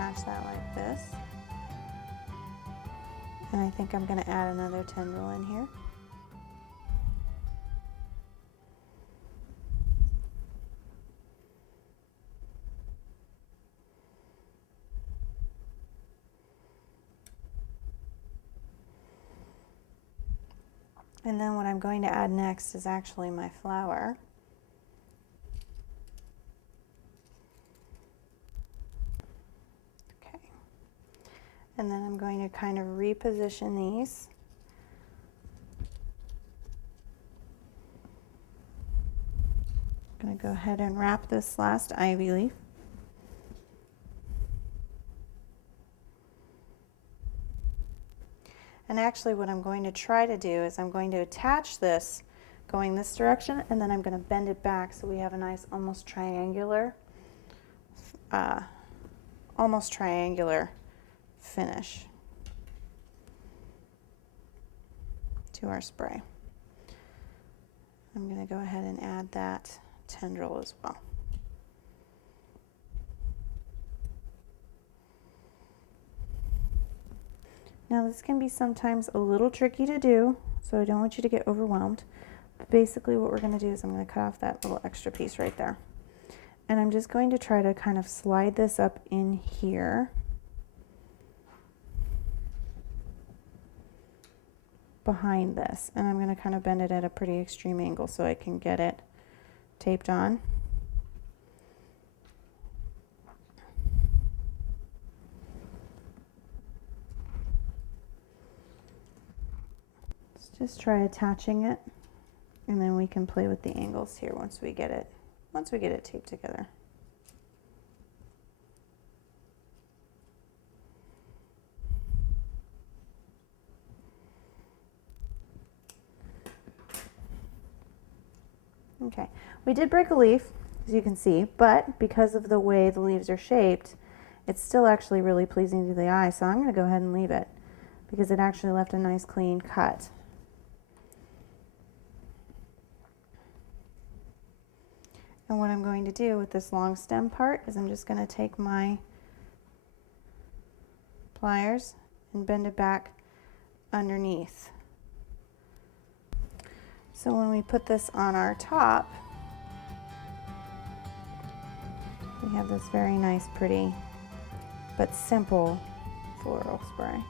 attach that like this. And I think I'm going to add another tendril in here. And then what I'm going to add next is actually my flower. Okay. And then I'm going to kind of reposition these. I'm going to go ahead and wrap this last ivy leaf. And actually what I'm going to try to do is I'm going to attach this going this direction, and then I'm going to bend it back so we have a nice almost triangular finish to our spray. I'm going to go ahead and add that tendril as well. Now this can be sometimes a little tricky to do, so I don't want you to get overwhelmed. But basically what we're going to do is I'm going to cut off that little extra piece right there. And I'm just going to try to kind of slide this up in here. Behind this. And I'm going to kind of bend it at a pretty extreme angle so I can get it taped on. Just try attaching it, and then we can play with the angles here once we get it taped together. Okay, we did break a leaf, as you can see, but because of the way the leaves are shaped, it's still actually really pleasing to the eye, so I'm going to go ahead and leave it because it actually left a nice clean cut. And what I'm going to do with this long stem part is I'm just going to take my pliers and bend it back underneath. So when we put this on our top, we have this very nice, pretty, but simple floral spray.